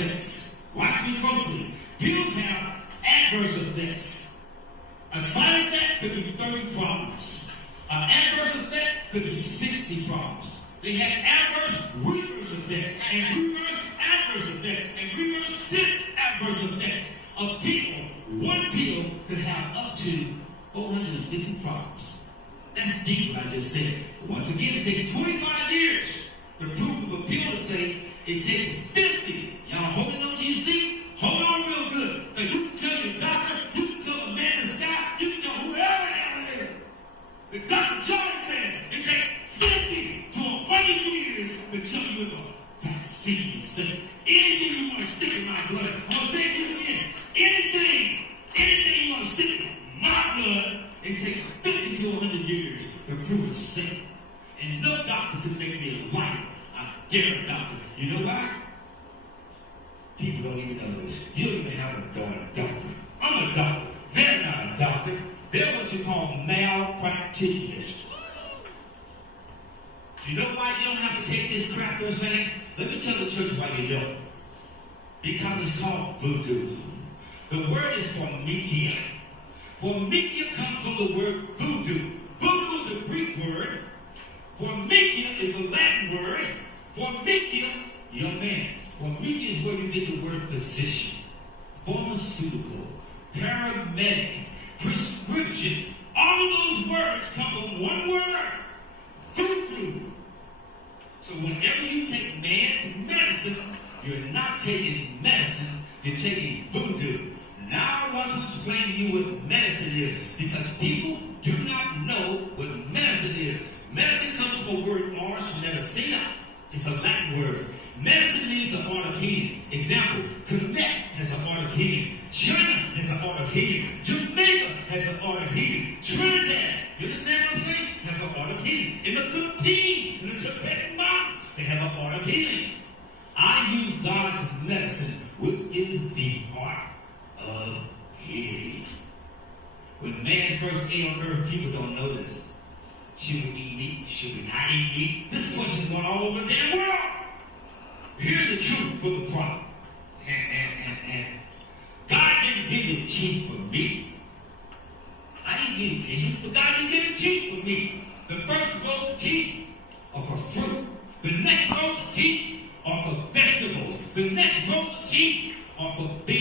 effects. Watch me closely. Pills have adverse effects. A side effect could be 30 problems. An adverse effect could be 60 problems. They have adverse reverse effects, and reverse adverse effects, and reverse disadverse effects. A pill, one pill could have up to 450 problems. That's deep what I just said. But once again, it takes 25 years to prove a pill is safe. It takes 50. Y'all holding on to your seat? Hold on real good. So you can tell your doctor, you can tell the man in the sky, you can tell whoever down there. The Dr. Jollie said it takes 50 to 100 years to tell you if a vaccine is safe. Anything you want to stick in my blood, I'm going to say it to you again. Anything you want to stick in my blood, it takes 50 to 100 years to prove it's safe. And no doctor can make me a liar. I dare a doctor. You know why? People don't even know this. You don't even have a doctor. I'm a doctor. They're not a doctor. They're what you call malpractitioners. You know why you don't have to take this crap they're saying? Let me tell the church why you don't. Because it's called voodoo. The word is formikia. Formikia comes from the word voodoo. Voodoo is a Greek word. Formikia is a Latin word. Formikia, young man. Formikia is where you get the word physician, pharmaceutical, paramedic, prescription. All of those words come from one word, voodoo. So whenever you take man's medicine, you're not taking medicine, you're taking voodoo. Now I want to explain to you what medicine is, because people do not know what medicine is. Medicine comes from a word, ars medicina. It's a Latin word. Medicine means the art of healing. Example, Quebec has an art of healing. China has an art of healing. Jamaica has an art of healing. Trinidad, you understand what I'm saying? Has an art of healing. In the Philippines, in the Tibetan mountains, they have an art of healing. I use God's medicine, which is the art of healing. When man first came on earth, people don't know this. Should we eat meat? Should we not eat meat? This question's going all over the damn world. Here's the truth for the prophet. God didn't give you teeth for me. I didn't give you teeth, but God didn't give you teeth for me. The first rows of teeth are for fruit. The next rows of teeth are for vegetables. The next rows of teeth are for beans.